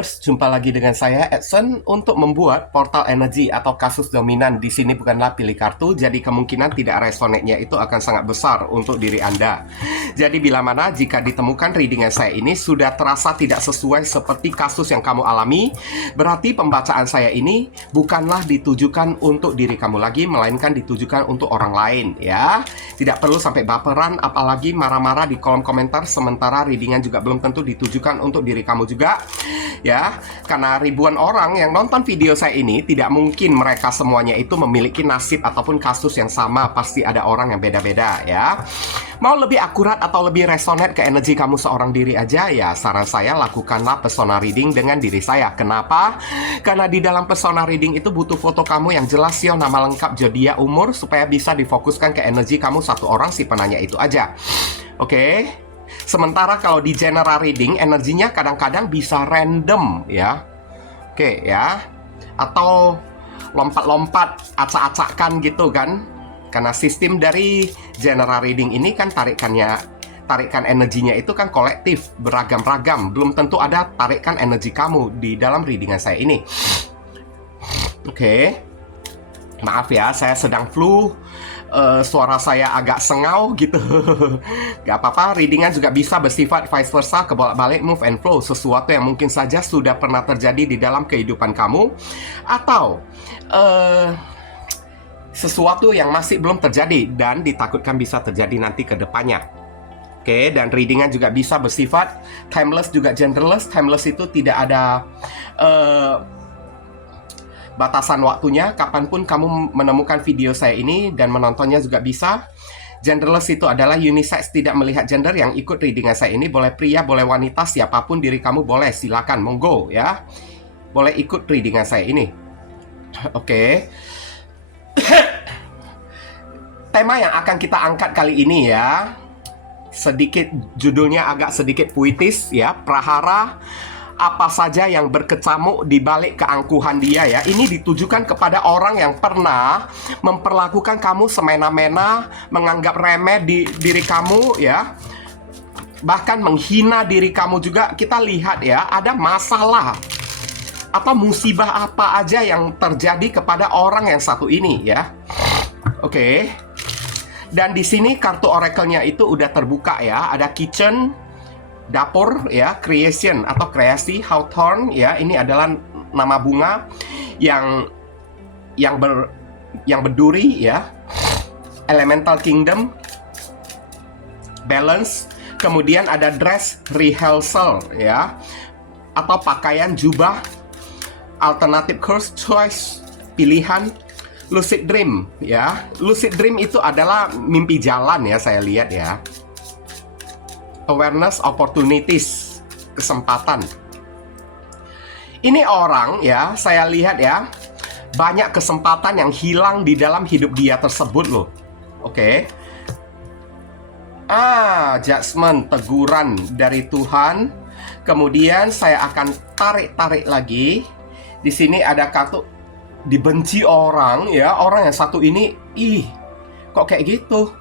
Jumpa lagi dengan saya Edson untuk membuat portal energi atau kasus dominan. Di sini bukanlah pilih kartu, jadi kemungkinan tidak resonate-nya itu akan sangat besar untuk diri Anda. Jadi bila mana jika ditemukan readingan saya ini sudah terasa tidak sesuai seperti kasus yang kamu alami, berarti pembacaan saya ini bukanlah ditujukan untuk diri kamu lagi, melainkan ditujukan untuk orang lain ya. Tidak perlu sampai baperan, apalagi marah-marah di kolom komentar, sementara readingan juga belum tentu ditujukan untuk diri kamu juga. Ya, karena ribuan orang yang nonton video saya ini, tidak mungkin mereka semuanya itu memiliki nasib ataupun kasus yang sama. Pasti ada orang yang beda-beda ya. Mau lebih akurat atau lebih resonate ke energi kamu seorang diri aja, ya saran saya lakukanlah persona reading dengan diri saya. Kenapa? Karena di dalam persona reading itu butuh foto kamu yang jelas yo, nama lengkap, zodiak, umur, supaya bisa difokuskan ke energi kamu satu orang si penanya itu aja. Oke? Sementara kalau di general reading, energinya kadang-kadang bisa random ya. Oke ya. Atau lompat-lompat, acak-acakan gitu kan. Karena sistem dari general reading ini kan tarikan energinya itu kan kolektif, beragam-ragam. Belum tentu ada tarikan energi kamu di dalam readingan saya ini. Oke. Maaf ya, saya sedang flu. Suara saya agak sengau gitu. Gak apa-apa, readingan juga bisa bersifat vice versa, kebolak-balik, move and flow. Sesuatu yang mungkin saja sudah pernah terjadi di dalam kehidupan kamu, atau sesuatu yang masih belum terjadi dan ditakutkan bisa terjadi nanti ke depannya. Oke, dan readingan juga bisa bersifat timeless juga genderless. Timeless itu tidak ada batasan waktunya, kapanpun kamu menemukan video saya ini dan menontonnya juga bisa. Genderless itu adalah unisex, tidak melihat gender. Yang ikut readingan saya ini boleh pria, boleh wanita, siapapun diri kamu boleh, silakan, monggo ya. Boleh ikut readingan saya ini. Oke. Tema yang akan kita angkat kali ini ya, sedikit judulnya agak sedikit puitis ya, prahara. Apa saja yang berkecamuk di balik keangkuhan dia ya. Ini ditujukan kepada orang yang pernah memperlakukan kamu semena-mena, menganggap remeh di diri kamu ya. Bahkan menghina diri kamu juga. Kita lihat ya, ada masalah atau musibah apa aja yang terjadi kepada orang yang satu ini ya. Oke. Dan di sini kartu oracle-nya itu udah terbuka ya. Ada kitchen, dapur ya, creation atau kreasi, hawthorn ya, ini adalah nama bunga yang berduri ya. Elemental kingdom, balance, kemudian ada dress rehearsal ya, atau pakaian jubah, alternative course choice, pilihan, lucid dream ya. Lucid dream itu adalah mimpi jalan ya, saya lihat ya. Awareness, opportunities, kesempatan. Ini orang ya, saya lihat ya, banyak kesempatan yang hilang di dalam hidup dia tersebut loh. Oke. Judgment, teguran dari Tuhan. Kemudian saya akan tarik lagi. Di sini ada kartu dibenci orang ya, orang yang satu ini, kok kayak gitu.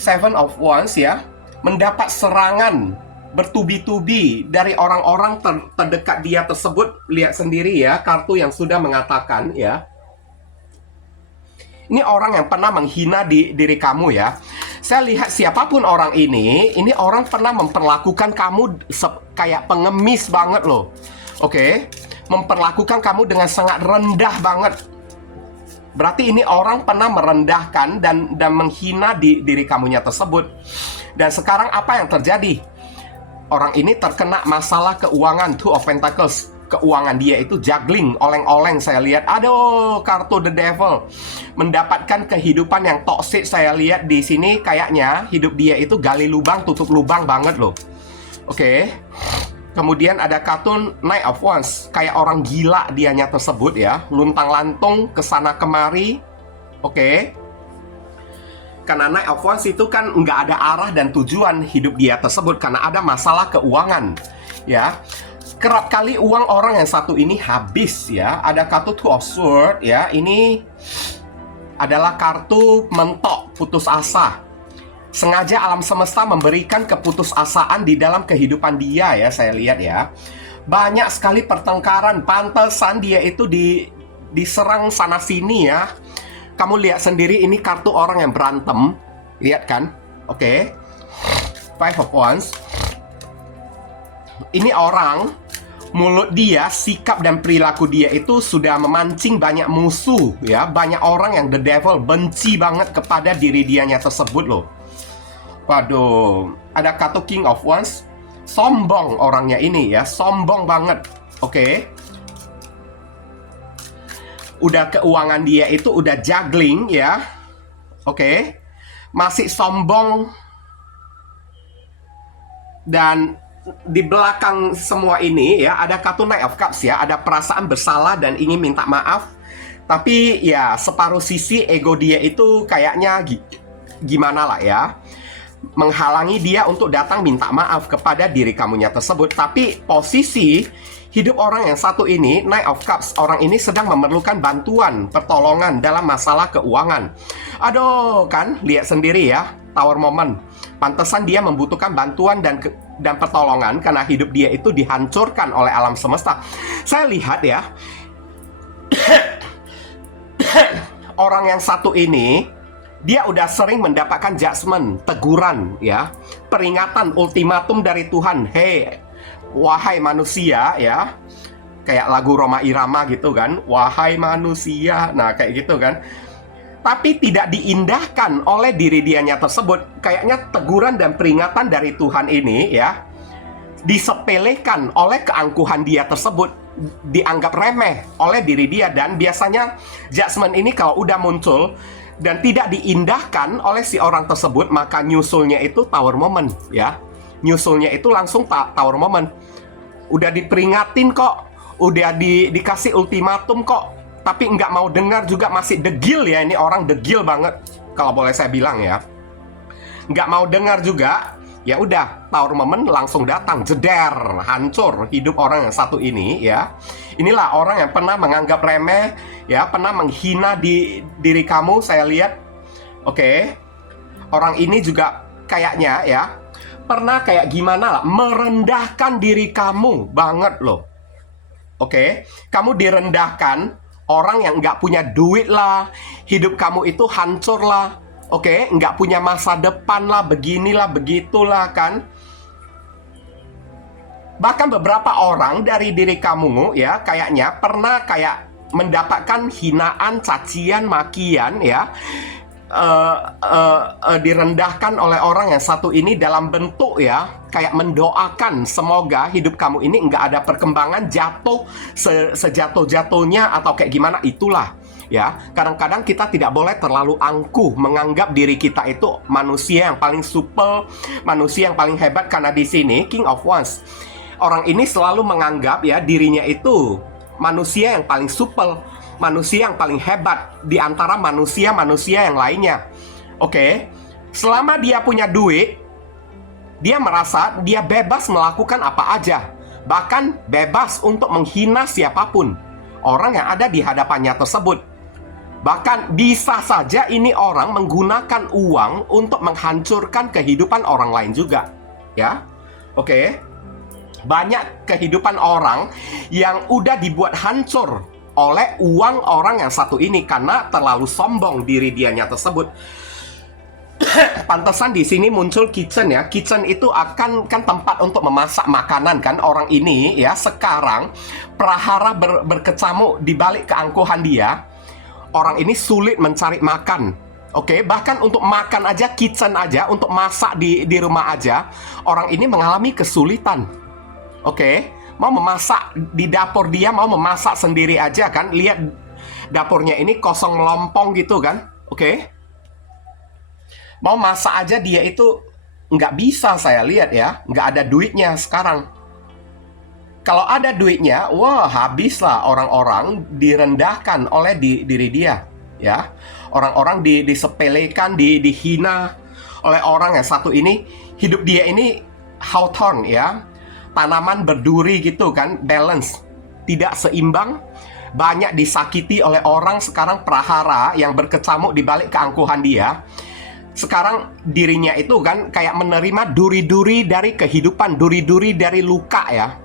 Seven of Wands ya. Mendapat serangan bertubi-tubi dari orang-orang terdekat dia tersebut. Lihat sendiri ya, kartu yang sudah mengatakan ya. Ini orang yang pernah menghina diri kamu ya. Saya lihat siapapun orang ini orang pernah memperlakukan kamu kayak pengemis banget loh. Oke, memperlakukan kamu dengan sangat rendah banget. Berarti ini orang pernah merendahkan dan menghina diri kamunya tersebut. Dan sekarang apa yang terjadi? Orang ini terkena masalah keuangan, Two of Pentacles. Keuangan dia itu juggling, oleng-oleng saya lihat. Aduh, kartu The Devil. Mendapatkan kehidupan yang toksik saya lihat di sini, kayaknya hidup dia itu gali lubang, tutup lubang banget loh. Oke. Kemudian ada kartu Knight of Wands. Kayak orang gila dianya tersebut ya. Luntang-lantung kesana kemari. Oke. Karena Knight of Wands itu kan nggak ada arah dan tujuan hidup dia tersebut. Karena ada masalah keuangan ya. Kerap kali uang orang yang satu ini habis ya. Ada kartu Two of Swords ya. Ini adalah kartu mentok, putus asa. Sengaja alam semesta memberikan keputusasaan di dalam kehidupan dia ya, saya lihat ya. Banyak sekali pertengkaran. Pantesan dia itu diserang sana sini ya. Kamu lihat sendiri, ini kartu orang yang berantem. Lihat kan? Oke. Five of Wands. Ini orang, mulut dia, sikap dan perilaku dia itu sudah memancing banyak musuh ya. Banyak orang yang the devil benci banget kepada diri dianya tersebut loh. Waduh, ada kartu King of Wands. Sombong orangnya ini ya, sombong banget. Oke. Udah keuangan dia itu udah juggling ya. Oke. Masih sombong. Dan di belakang semua ini ya, ada kartu Knight of Cups ya. Ada perasaan bersalah dan ingin minta maaf. Tapi ya separuh sisi ego dia itu kayaknya gimana lah ya, menghalangi dia untuk datang minta maaf kepada diri kamunya tersebut. Tapi posisi hidup orang yang satu ini, Knight of Cups, orang ini sedang memerlukan bantuan, pertolongan dalam masalah keuangan. Aduh, kan lihat sendiri ya, Tower Moment. Pantesan dia membutuhkan bantuan dan pertolongan karena hidup dia itu dihancurkan oleh alam semesta. Saya lihat ya, orang yang satu ini, dia udah sering mendapatkan judgment, teguran ya, peringatan, ultimatum dari Tuhan. Hei, wahai manusia ya, kayak lagu Rhoma Irama gitu kan, wahai manusia, nah kayak gitu kan. Tapi tidak diindahkan oleh diri dianya tersebut. Kayaknya teguran dan peringatan dari Tuhan ini ya, disepelekan oleh keangkuhan dia tersebut, dianggap remeh oleh diri dia. Dan biasanya judgment ini kalau udah muncul dan tidak diindahkan oleh si orang tersebut, maka nyusulnya itu Tower Moment ya. Nyusulnya itu langsung Tower Moment. Udah diperingatin kok, udah dikasih ultimatum kok, tapi nggak mau dengar juga, masih degil ya. Ini orang degil banget kalau boleh saya bilang ya. Nggak mau dengar juga. Ya udah, Tower Moment langsung datang, jeder, hancur hidup orang yang satu ini ya. Inilah orang yang pernah menganggap remeh ya, pernah menghina di diri kamu, saya lihat. Oke. Orang ini juga kayaknya ya, pernah kayak gimana lah, merendahkan diri kamu banget loh. Oke. Kamu direndahkan, orang yang nggak punya duit lah, hidup kamu itu hancur lah. Oke, nggak punya masa depan lah, beginilah, begitulah kan. Bahkan beberapa orang dari diri kamu ya, kayaknya pernah kayak mendapatkan hinaan, cacian, makian ya, direndahkan oleh orang yang satu ini dalam bentuk ya, kayak mendoakan semoga hidup kamu ini nggak ada perkembangan, jatuh sejatuh-jatuhnya atau kayak gimana, itulah. Ya, kadang-kadang kita tidak boleh terlalu angkuh menganggap diri kita itu manusia yang paling supel, manusia yang paling hebat. Karena di sini King of Wands, orang ini selalu menganggap ya dirinya itu manusia yang paling supel, manusia yang paling hebat di antara manusia-manusia yang lainnya. Oke, selama dia punya duit, dia merasa dia bebas melakukan apa aja, bahkan bebas untuk menghina siapapun orang yang ada di hadapannya tersebut. Bahkan bisa saja ini orang menggunakan uang untuk menghancurkan kehidupan orang lain juga. Ya, oke. Banyak kehidupan orang yang udah dibuat hancur oleh uang orang yang satu ini karena terlalu sombong diri dianya tersebut. Pantesan di sini muncul kitchen ya. Kitchen itu akan kan tempat untuk memasak makanan kan. Orang ini ya sekarang prahara berkecamuk di balik keangkuhan dia. Orang ini sulit mencari makan. Oke, bahkan untuk makan aja, kitchen aja, untuk masak di rumah aja, orang ini mengalami kesulitan. Oke, mau memasak di dapur dia, mau memasak sendiri aja kan. Lihat dapurnya ini kosong melompong gitu kan. Oke, mau masak aja dia itu nggak bisa, saya lihat ya. Nggak ada duitnya sekarang. Kalau ada duitnya, wah habislah orang-orang direndahkan oleh diri dia, ya. Orang-orang disepelekan, dihina oleh orang yang satu ini. Hidup dia ini hawthorn ya, tanaman berduri gitu kan, balance, tidak seimbang, banyak disakiti oleh orang. Sekarang prahara yang berkecamuk di balik keangkuhan dia. Sekarang dirinya itu kan kayak menerima duri-duri dari kehidupan, duri-duri dari luka ya.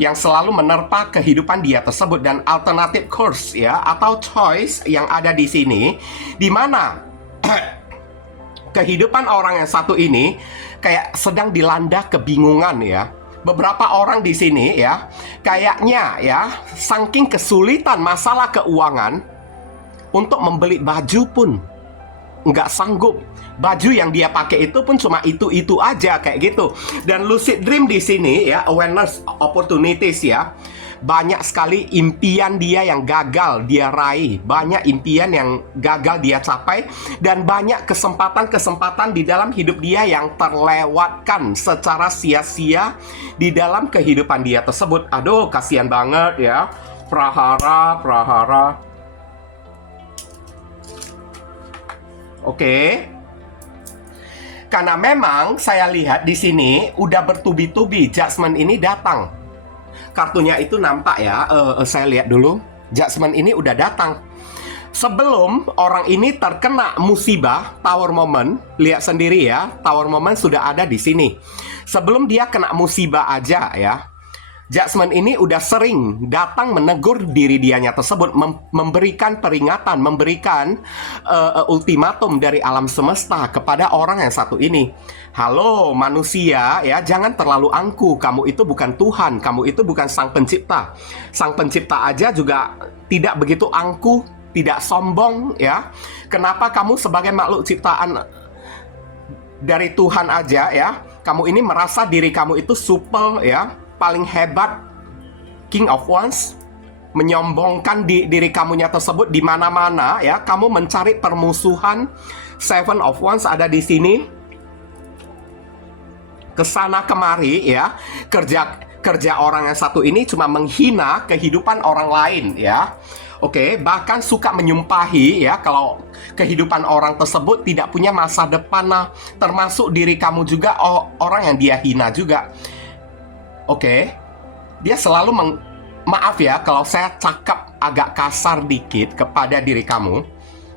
yang selalu menerpa kehidupan dia tersebut. Dan alternative course ya, atau choice yang ada di sini, di mana kehidupan orang yang satu ini kayak sedang dilanda kebingungan ya. Beberapa orang di sini ya, kayaknya ya, saking kesulitan masalah keuangan, untuk membeli baju pun nggak sanggup. Baju yang dia pakai itu pun cuma itu aja kayak gitu. Dan lucid dream di sini ya, awareness opportunities ya. Banyak sekali impian dia yang gagal dia raih, banyak impian yang gagal dia capai, dan banyak kesempatan-kesempatan di dalam hidup dia yang terlewatkan secara sia-sia di dalam kehidupan dia tersebut. Aduh, kasihan banget ya. Prahara. Oke. Karena memang saya lihat di sini udah bertubi-tubi judgment ini datang. Kartunya itu nampak ya, saya lihat dulu. Judgment ini udah datang. Sebelum orang ini terkena musibah, Tower Moment, lihat sendiri ya, Tower Moment sudah ada di sini. Sebelum dia kena musibah aja ya, Judgment ini udah sering datang menegur diri dianya tersebut, memberikan peringatan, memberikan ultimatum dari alam semesta kepada orang yang satu ini. Halo manusia ya, jangan terlalu angkuh. Kamu itu bukan Tuhan, kamu itu bukan Sang Pencipta. Sang Pencipta aja juga tidak begitu angkuh, tidak sombong ya. Kenapa kamu sebagai makhluk ciptaan dari Tuhan aja ya, kamu ini merasa diri kamu itu super ya, paling hebat, King of Wands, menyombongkan diri kamunya tersebut di mana-mana ya. Kamu mencari permusuhan. Seven of Wands ada di sini, kesana kemari ya. Kerja orang yang satu ini cuma menghina kehidupan orang lain ya. Oke, bahkan suka menyumpahi ya kalau kehidupan orang tersebut tidak punya masa depan. Nah, termasuk diri kamu juga, orang yang dia hina juga. Oke, dia selalu maaf ya kalau saya cakap agak kasar dikit kepada diri kamu.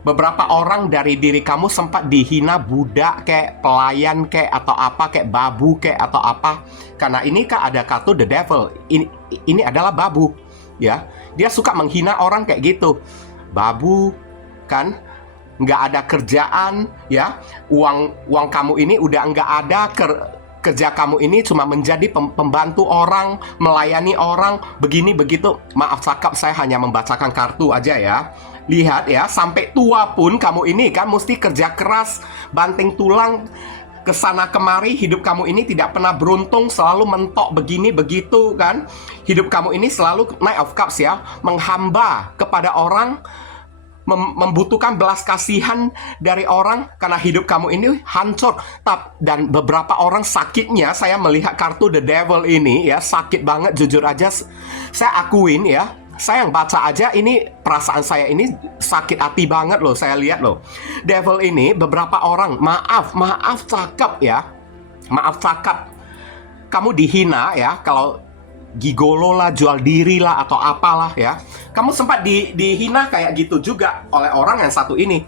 Beberapa orang dari diri kamu sempat dihina budak kayak, pelayan kayak, atau apa kayak, babu kayak, atau apa. Karena ini kan ada kartu the devil. Ini adalah babu ya. Dia suka menghina orang kayak gitu. Babu kan, nggak ada kerjaan ya. Uang kamu ini udah nggak ada, kerja kamu ini cuma menjadi pembantu orang, melayani orang, begini begitu. Maaf cakap, saya hanya membacakan kartu aja ya. Lihat ya, sampai tua pun kamu ini kan mesti kerja keras, banting tulang, kesana kemari. Hidup kamu ini tidak pernah beruntung, selalu mentok begini begitu kan. Hidup kamu ini selalu Knight of Cups ya, menghamba kepada orang, membutuhkan belas kasihan dari orang karena hidup kamu ini hancur. Dan beberapa orang sakitnya, saya melihat kartu the devil ini ya, sakit banget. Jujur aja saya akuin ya, saya yang baca aja ini, perasaan saya ini sakit hati banget loh. Saya lihat loh, devil ini beberapa orang, maaf cakap ya, maaf cakap, kamu dihina ya, kalau gigolo lah, jual diri lah, atau apalah ya. Kamu sempat dihina kayak gitu juga oleh orang yang satu ini.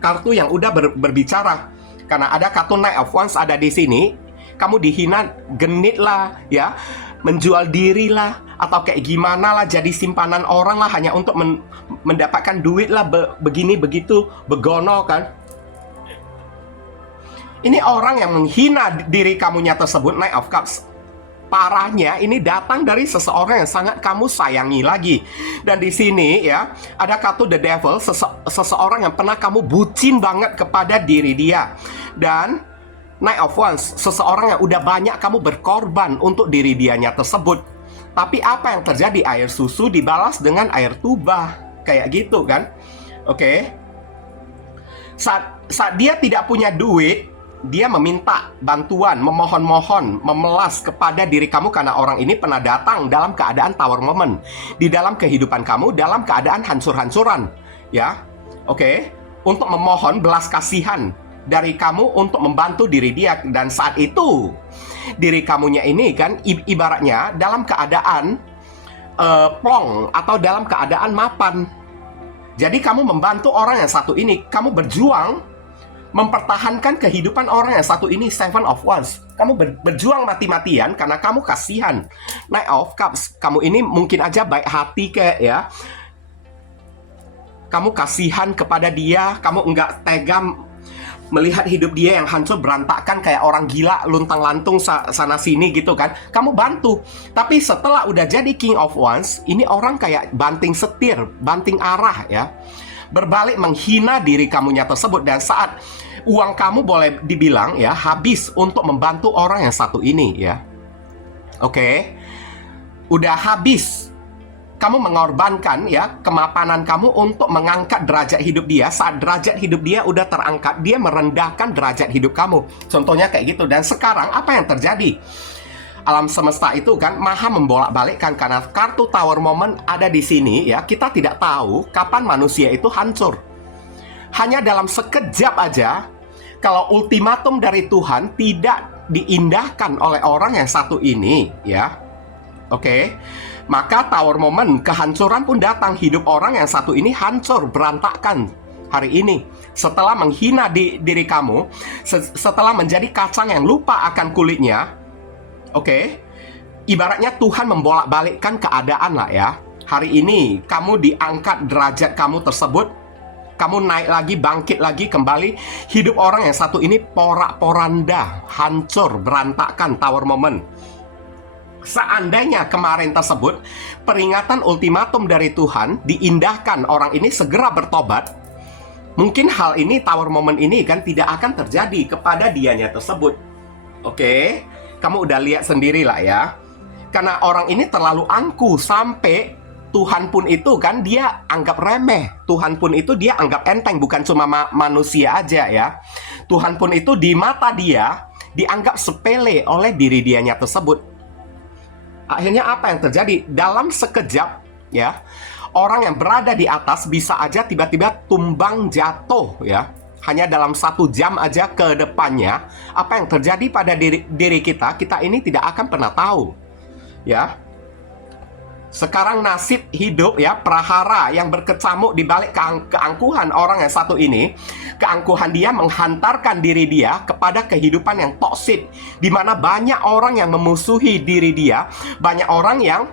Kartu yang udah berbicara. Karena ada kartu Knight of Wands ada di sini. Kamu dihina, genit lah ya, menjual diri lah, atau kayak gimana lah, jadi simpanan orang lah hanya untuk mendapatkan duit lah, begini begitu, begono kan. Ini orang yang menghina diri kamunya tersebut, Knight of Cups. Parahnya ini datang dari seseorang yang sangat kamu sayangi lagi. Dan di sini ya, ada kartu the devil, seseorang yang pernah kamu bucin banget kepada diri dia. Dan Knight of Wands, seseorang yang udah banyak kamu berkorban untuk diri dianya tersebut. Tapi apa yang terjadi? Air susu dibalas dengan air tuba, kayak gitu kan. Oke. Saat dia tidak punya duit, dia meminta bantuan, memohon-mohon, memelas kepada diri kamu, karena orang ini pernah datang dalam keadaan Tower Moment di dalam kehidupan kamu, dalam keadaan hancur-hancuran ya. Oke. Untuk memohon belas kasihan dari kamu untuk membantu diri dia. Dan saat itu diri kamunya ini kan ibaratnya dalam keadaan plong atau dalam keadaan mapan. Jadi kamu membantu orang yang satu ini, kamu berjuang mempertahankan kehidupan orang yang satu ini, Seven of Wands. Kamu berjuang mati-matian karena kamu kasihan. Knight of Cups, kamu ini mungkin aja baik hati kayak ya. Kamu kasihan kepada dia, kamu enggak tega melihat hidup dia yang hancur berantakan kayak orang gila luntang-lantung sana sini gitu kan. Kamu bantu. Tapi setelah udah jadi King of Wands, ini orang kayak banting setir, banting arah ya. Berbalik menghina diri kamunya tersebut. Dan saat uang kamu boleh dibilang ya habis untuk membantu orang yang satu ini ya. Oke. Udah habis. Kamu mengorbankan ya kemapanan kamu untuk mengangkat derajat hidup dia. Saat derajat hidup dia udah terangkat, dia merendahkan derajat hidup kamu. Contohnya kayak gitu. Dan sekarang apa yang terjadi? Alam semesta itu kan maha membolak-balikkan, karena kartu Tower Moment ada di sini ya. Kita tidak tahu kapan manusia itu hancur. Hanya dalam sekejap aja, kalau ultimatum dari Tuhan tidak diindahkan oleh orang yang satu ini ya. Oke. Maka Tower Moment, kehancuran pun datang. Hidup orang yang satu ini hancur, berantakan hari ini. Setelah menghina diri kamu, setelah menjadi kacang yang lupa akan kulitnya. Oke. Ibaratnya Tuhan membolak-balikkan keadaan lah ya. Hari ini kamu diangkat derajat kamu tersebut. Kamu naik lagi, bangkit lagi kembali. Hidup orang yang satu ini porak-poranda, hancur, berantakan. Tower Moment. Seandainya kemarin tersebut peringatan ultimatum dari Tuhan diindahkan, orang ini segera bertobat, mungkin hal ini, Tower Moment ini kan tidak akan terjadi kepada dianya tersebut. Oke, kamu udah lihat sendiri lah ya. Karena orang ini terlalu angkuh sampai Tuhan pun itu kan dia anggap remeh. Tuhan pun itu dia anggap enteng, bukan cuma manusia aja ya. Tuhan pun itu di mata dia dianggap sepele oleh diri dianya tersebut. Akhirnya apa yang terjadi? Dalam sekejap ya, orang yang berada di atas bisa aja tiba-tiba tumbang jatuh ya. Hanya dalam 1 jam aja ke depannya, apa yang terjadi pada diri kita ini tidak akan pernah tahu ya. Sekarang nasib hidup ya, prahara yang berkecamuk di balik keangkuhan orang yang satu ini. Keangkuhan dia menghantarkan diri dia kepada kehidupan yang toksik, di mana banyak orang yang memusuhi diri dia, banyak orang yang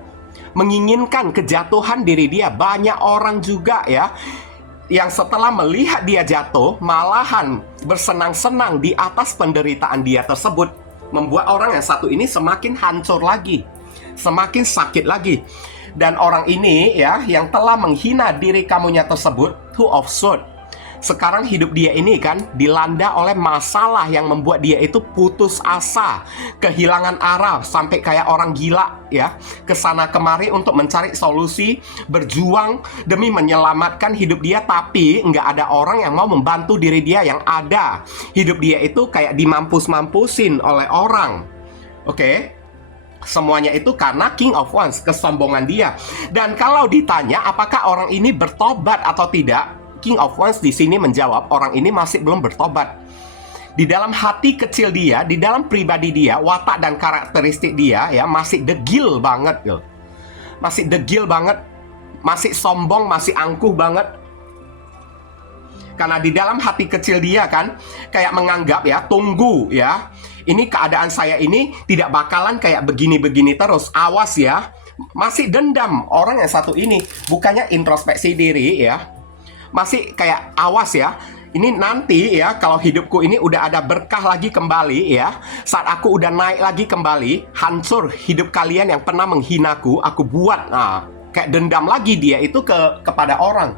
menginginkan kejatuhan diri dia, banyak orang juga ya yang setelah melihat dia jatuh malahan bersenang-senang di atas penderitaan dia tersebut, membuat orang yang satu ini semakin hancur lagi, semakin sakit lagi. Dan orang ini ya yang telah menghina diri kamunya tersebut, Two of Swords, sekarang hidup dia ini kan dilanda oleh masalah yang membuat dia itu putus asa, kehilangan arah, sampai kayak orang gila ya, kesana kemari untuk mencari solusi, berjuang demi menyelamatkan hidup dia, tapi nggak ada orang yang mau membantu diri dia yang ada. Hidup dia itu kayak dimampus-mampusin oleh orang. Oke. Semuanya itu karena King of Wands, kesombongan dia. Dan kalau ditanya apakah orang ini bertobat atau tidak, King of Wands di sini menjawab orang ini masih belum bertobat. Di dalam hati kecil dia, di dalam pribadi dia, watak dan karakteristik dia ya masih degil banget gitu. Masih degil banget, masih sombong, masih angkuh banget. Karena di dalam hati kecil dia kan kayak menganggap ya, tunggu ya, ini keadaan saya ini tidak bakalan kayak begini-begini terus. Awas ya. Masih dendam orang yang satu ini. Bukannya introspeksi diri ya. Masih kayak awas ya. Ini nanti ya, kalau hidupku ini udah ada berkah lagi kembali ya, saat aku udah naik lagi kembali, hancur hidup kalian yang pernah menghinaku, aku buat. Nah, kayak dendam lagi dia itu kepada orang.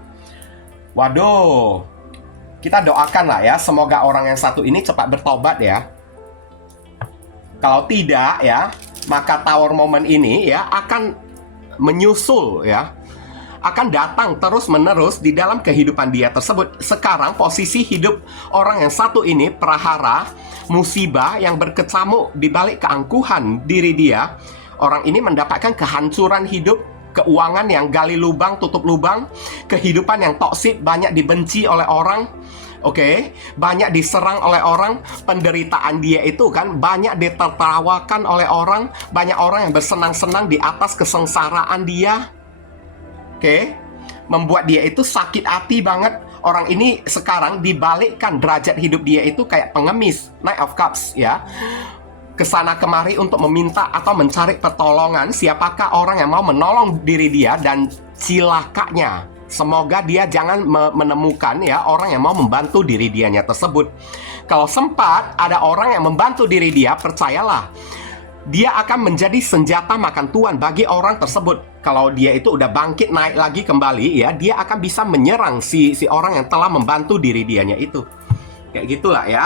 Waduh. Kita doakan lah ya, semoga orang yang satu ini cepat bertobat ya. Kalau tidak ya, maka Tower Moment ini ya akan menyusul ya, akan datang terus-menerus di dalam kehidupan dia tersebut. Sekarang posisi hidup orang yang satu ini prahara, musibah yang berkecamuk di balik keangkuhan diri dia. Orang ini mendapatkan kehancuran hidup, keuangan yang gali lubang tutup lubang, kehidupan yang toksik, banyak dibenci oleh orang. Oke, banyak diserang oleh orang, penderitaan dia itu kan banyak ditertawakan oleh orang, banyak orang yang bersenang-senang di atas kesengsaraan dia. Oke, membuat dia itu sakit hati banget. Orang ini sekarang dibalikkan derajat hidup dia itu kayak pengemis, Knight of Cups ya. Kesana kemari untuk meminta atau mencari pertolongan siapakah orang yang mau menolong diri dia, dan cilakanya semoga dia jangan menemukan ya orang yang mau membantu diri dianya tersebut. Kalau sempat ada orang yang membantu diri dia, percayalah dia akan menjadi senjata makan tuan bagi orang tersebut. Kalau dia itu udah bangkit naik lagi kembali ya, dia akan bisa menyerang si orang yang telah membantu diri dianya itu. Kayak gitulah ya.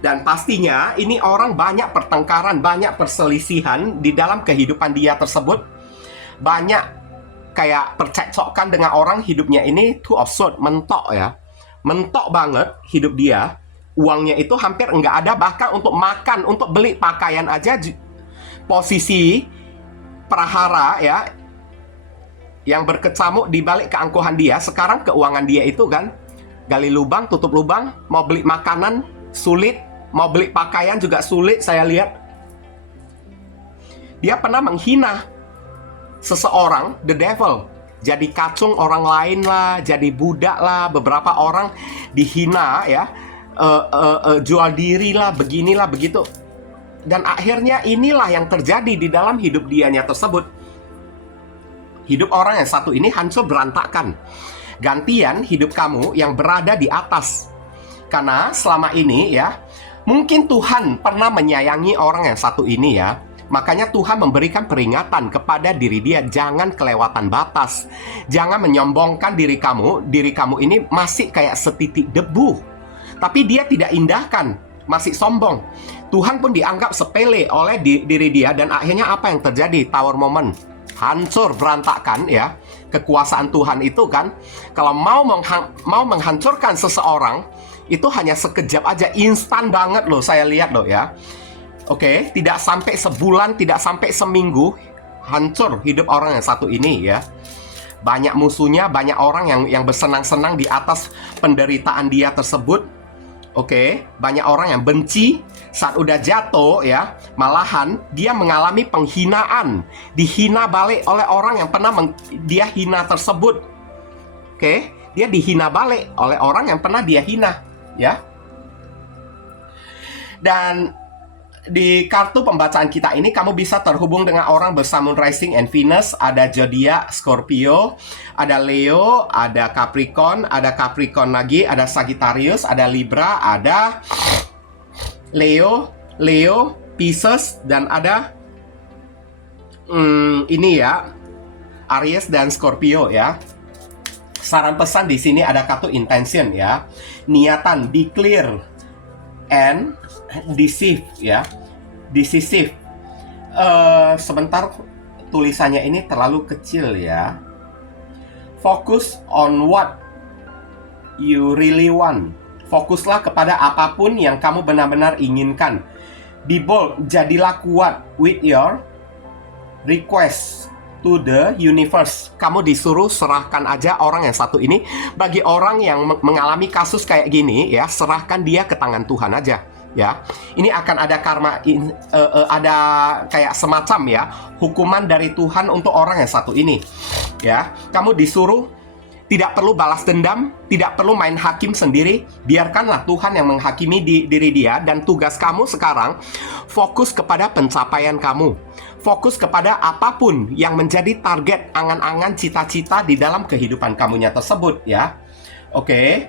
Dan pastinya ini orang banyak pertengkaran, banyak perselisihan di dalam kehidupan dia tersebut. Banyak kayak percekcokan dengan orang, hidupnya ini two of swords, mentok ya. Mentok banget hidup dia. Uangnya itu hampir nggak ada, bahkan untuk makan, untuk beli pakaian aja. Posisi prahara ya, yang berkecamuk di balik keangkuhan dia. Sekarang keuangan dia itu kan gali lubang, tutup lubang. Mau beli makanan sulit, mau beli pakaian juga sulit. Saya lihat dia pernah menghina seseorang, the devil. Jadi kacung orang lain lah, jadi budak lah. Beberapa orang dihina ya, jual diri lah, beginilah begitu. Dan akhirnya inilah yang terjadi di dalam hidup dianya tersebut. Hidup orang yang satu ini hancur berantakan. Gantian hidup kamu yang berada di atas. Karena selama ini ya, mungkin Tuhan pernah menyayangi orang yang satu ini ya. Makanya Tuhan memberikan peringatan kepada diri dia, jangan kelewatan batas. Jangan menyombongkan diri kamu. Diri kamu ini masih kayak setitik debu, tapi dia tidak indahkan, masih sombong. Tuhan pun dianggap sepele oleh diri dia. Dan akhirnya apa yang terjadi? Tower moment, hancur berantakan ya. Kekuasaan Tuhan itu kan, kalau mau menghancurkan seseorang itu hanya sekejap aja, instan banget loh. Saya lihat loh ya. Oke, tidak sampai sebulan, tidak sampai seminggu, hancur hidup orang yang satu ini ya. Banyak musuhnya, banyak orang yang bersenang-senang di atas penderitaan dia tersebut. Oke, banyak orang yang benci. Saat udah jatuh ya, malahan dia mengalami penghinaan, dihina balik oleh orang yang pernah dia hina tersebut. Oke, dia dihina balik oleh orang yang pernah dia hina ya. Dan di kartu pembacaan kita ini kamu bisa terhubung dengan orang bersamun Rising and Venus. Ada Zodiac Scorpio, ada Leo, ada Capricorn lagi, ada Sagittarius, ada Libra, ada Leo, Pisces, dan ada ini ya, Aries dan Scorpio ya. Saran pesan di sini ada kartu intention ya, niatan, declare and deceive ya, decisive. Sebentar, tulisannya ini terlalu kecil ya. Focus on what you really want. Fokuslah kepada apapun yang kamu benar-benar inginkan. Be bold, jadilah kuat with your request to the universe. Kamu disuruh serahkan aja orang yang satu ini. Bagi orang yang mengalami kasus kayak gini ya, serahkan dia ke tangan Tuhan aja ya. Ini akan ada karma, ada kayak semacam ya, hukuman dari Tuhan untuk orang yang satu ini ya. Kamu disuruh tidak perlu balas dendam, tidak perlu main hakim sendiri. Biarkanlah Tuhan yang menghakimi diri dia. Dan tugas kamu sekarang fokus kepada pencapaian kamu. Fokus kepada apapun yang menjadi target, angan-angan, cita-cita di dalam kehidupan kamunya tersebut ya. Oke.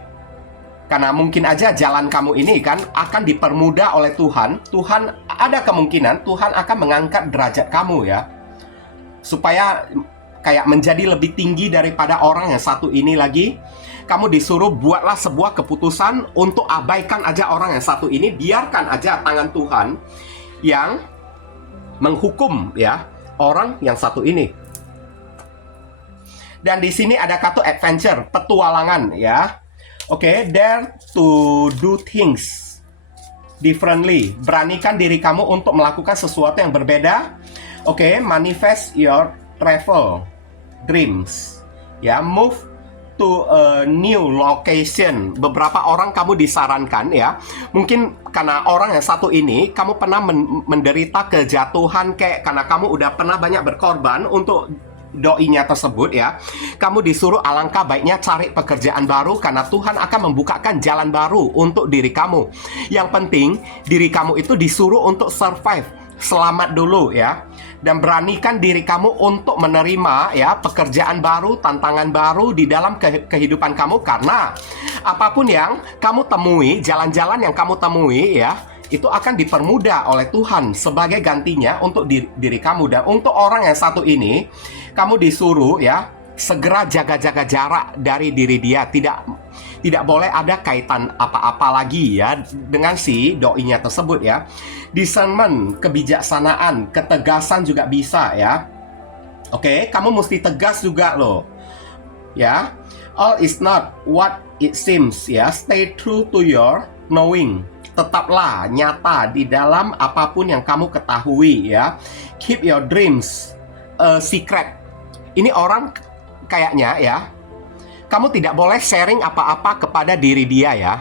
Karena mungkin aja jalan kamu ini kan akan dipermudah oleh Tuhan. Tuhan, ada kemungkinan Tuhan akan mengangkat derajat kamu ya, supaya kayak menjadi lebih tinggi daripada orang yang satu ini lagi. Kamu disuruh buatlah sebuah keputusan untuk abaikan aja orang yang satu ini. Biarkan aja tangan Tuhan yang menghukum ya orang yang satu ini. Dan di sini ada kartu adventure, petualangan ya. Oke, dare to do things differently. Beranikan diri kamu untuk melakukan sesuatu yang berbeda. Oke, manifest your travel dreams ya, move to a new location. Beberapa orang kamu disarankan ya, mungkin karena orang yang satu ini kamu pernah menderita kejatuhan, kayak karena kamu udah pernah banyak berkorban untuk doinya tersebut ya, kamu disuruh alangkah baiknya cari pekerjaan baru karena Tuhan akan membukakan jalan baru untuk diri kamu. Yang penting diri kamu itu disuruh untuk survive, selamat dulu ya. Dan beranikan diri kamu untuk menerima ya pekerjaan baru, tantangan baru di dalam kehidupan kamu, karena apapun yang kamu temui, jalan-jalan yang kamu temui ya, itu akan dipermudah oleh Tuhan sebagai gantinya untuk diri kamu. Dan untuk orang yang satu ini, kamu disuruh ya segera jaga-jaga jarak dari diri dia. Tidak boleh ada kaitan apa-apa lagi ya dengan si doinya tersebut ya. Discernment, kebijaksanaan, ketegasan juga bisa ya. Oke, kamu mesti tegas juga loh. Ya. All is not what it seems ya. Stay true to your knowing. Tetaplah nyata di dalam apapun yang kamu ketahui ya. Keep your dreams a secret. Ini orang kayaknya ya, kamu tidak boleh sharing apa-apa kepada diri dia ya.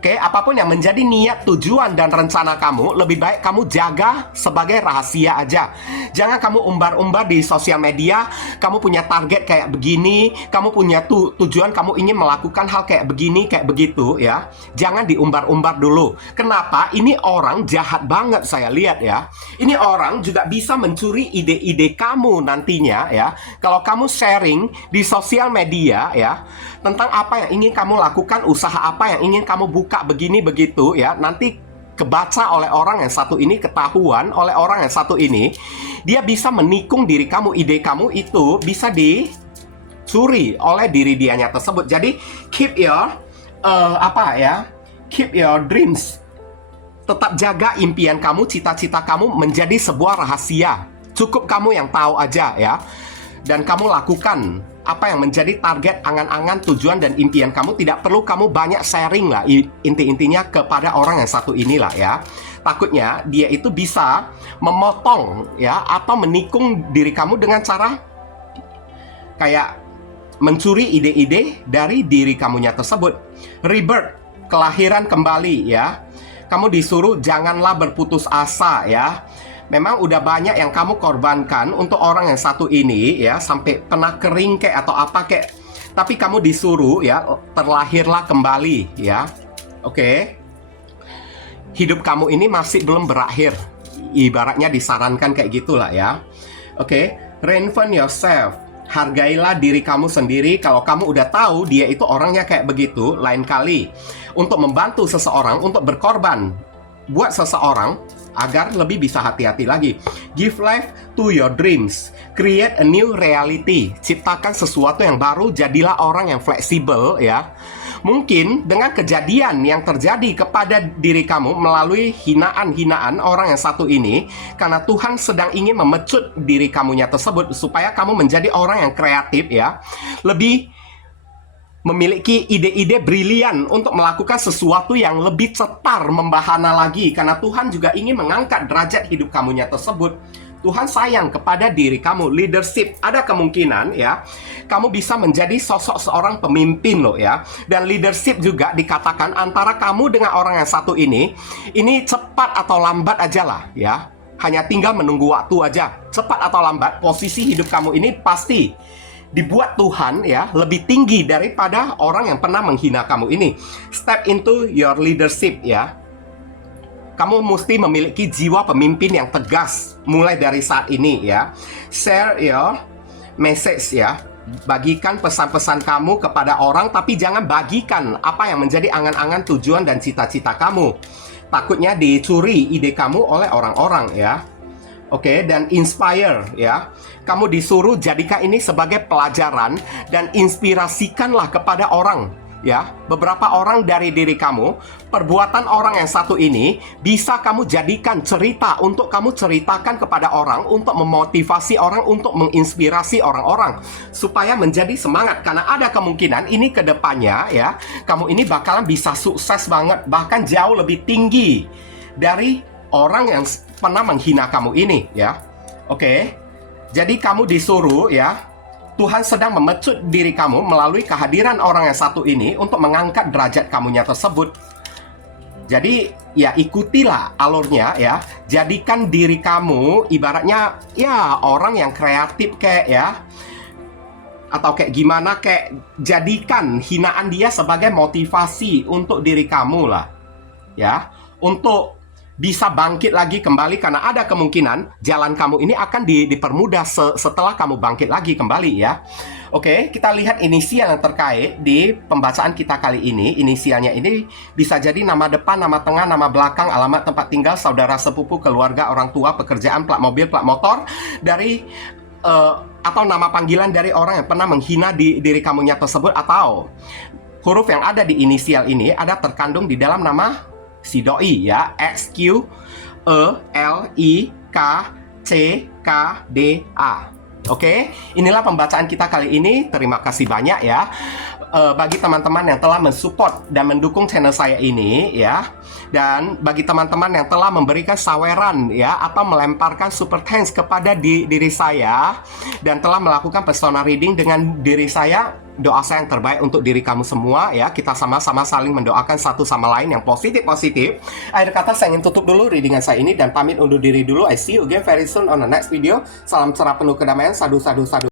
Oke, apapun yang menjadi niat, tujuan, dan rencana kamu, lebih baik kamu jaga sebagai rahasia aja. Jangan kamu umbar-umbar di sosial media, kamu punya target kayak begini, kamu punya tujuan, kamu ingin melakukan hal kayak begini, kayak begitu ya. Jangan diumbar-umbar dulu. Kenapa? Ini orang jahat banget saya lihat ya. Ini orang juga bisa mencuri ide-ide kamu nantinya ya. Kalau kamu sharing di sosial media ya, tentang apa yang ingin kamu lakukan, usaha apa yang ingin kamu buka, begini begitu ya, nanti kebaca oleh orang yang satu ini, ketahuan oleh orang yang satu ini, dia bisa menikung diri kamu, ide kamu itu bisa dicuri oleh diri dianya tersebut. Jadi keep your keep your dreams. Tetap jaga impian kamu, cita-cita kamu menjadi sebuah rahasia. Cukup kamu yang tahu aja ya. Dan kamu lakukan apa yang menjadi target, angan-angan, tujuan, dan impian kamu. Tidak perlu kamu banyak sharing lah inti-intinya kepada orang yang satu inilah ya. Takutnya dia itu bisa memotong ya, atau menikung diri kamu dengan cara kayak mencuri ide-ide dari diri kamunya tersebut. Rebirth, kelahiran kembali ya. Kamu disuruh janganlah berputus asa ya. Memang udah banyak yang kamu korbankan untuk orang yang satu ini ya, sampai pernah kering kayak atau apa kayak, tapi kamu disuruh ya terlahirlah kembali ya. Oke. Hidup kamu ini masih belum berakhir. Ibaratnya disarankan kayak gitulah ya. Oke. Reinvent yourself. Hargailah diri kamu sendiri. Kalau kamu udah tahu dia itu orangnya kayak begitu, lain kali untuk membantu seseorang, untuk berkorban buat seseorang agar lebih bisa hati-hati lagi. Give life to your dreams. Create a new reality. Ciptakan sesuatu yang baru. Jadilah orang yang fleksibel ya. Mungkin dengan kejadian yang terjadi kepada diri kamu melalui hinaan-hinaan orang yang satu ini, karena Tuhan sedang ingin memecut diri kamunya tersebut supaya kamu menjadi orang yang kreatif ya. Lebih memiliki ide-ide brilian untuk melakukan sesuatu yang lebih cetar, membahana lagi, karena Tuhan juga ingin mengangkat derajat hidup kamunya tersebut. Tuhan sayang kepada diri kamu. Leadership, ada kemungkinan ya kamu bisa menjadi sosok seorang pemimpin loh ya. Dan leadership juga dikatakan antara kamu dengan orang yang satu ini cepat atau lambat aja lah ya. Hanya tinggal menunggu waktu aja. Cepat atau lambat, posisi hidup kamu ini pasti dibuat Tuhan ya lebih tinggi daripada orang yang pernah menghina kamu ini. Step into your leadership ya. Kamu mesti memiliki jiwa pemimpin yang tegas mulai dari saat ini ya. Share your message ya. Bagikan pesan-pesan kamu kepada orang, tapi jangan bagikan apa yang menjadi angan-angan, tujuan, dan cita-cita kamu. Takutnya dicuri ide kamu oleh orang-orang ya. Oke, dan inspire ya. Kamu disuruh jadikan ini sebagai pelajaran dan inspirasikanlah kepada orang ya. Beberapa orang dari diri kamu, perbuatan orang yang satu ini bisa kamu jadikan cerita untuk kamu ceritakan kepada orang, untuk memotivasi orang, untuk menginspirasi orang-orang supaya menjadi semangat. Karena ada kemungkinan ini ke depannya ya, kamu ini bakalan bisa sukses banget, bahkan jauh lebih tinggi dari orang yang pernah menghina kamu ini ya. Oke. Jadi kamu disuruh ya, Tuhan sedang memecut diri kamu melalui kehadiran orang yang satu ini untuk mengangkat derajat kamunya tersebut. Jadi ya ikutilah alurnya ya. Jadikan diri kamu ibaratnya ya orang yang kreatif kayak ya. Atau kayak gimana, kayak jadikan hinaan dia sebagai motivasi untuk diri kamu lah. Ya, untuk bisa bangkit lagi kembali, karena ada kemungkinan jalan kamu ini akan dipermudah setelah kamu bangkit lagi kembali ya. Oke, kita lihat inisial yang terkait di pembacaan kita kali ini. Inisialnya ini bisa jadi nama depan, nama tengah, nama belakang, alamat tempat tinggal, saudara sepupu, keluarga, orang tua, pekerjaan, plat mobil, plat motor, dari atau nama panggilan dari orang yang pernah menghina diri kamunya tersebut, atau huruf yang ada di inisial ini ada terkandung di dalam nama si doi ya. X, Q, E, L, I, K, C, K, D, A. Oke, inilah pembacaan kita kali ini. Terima kasih banyak ya bagi teman-teman yang telah mensupport dan mendukung channel saya ini ya. Dan bagi teman-teman yang telah memberikan saweran ya, atau melemparkan super thanks kepada diri saya, dan telah melakukan personal reading dengan diri saya. Doa saya yang terbaik untuk diri kamu semua ya. Kita sama-sama saling mendoakan satu sama lain yang positif-positif. Akhir kata saya ingin tutup dulu readingan saya ini dan pamit undur diri dulu. I see you again very soon on the next video. Salam cerah penuh kedamaian. Sadu, sadu, sadu.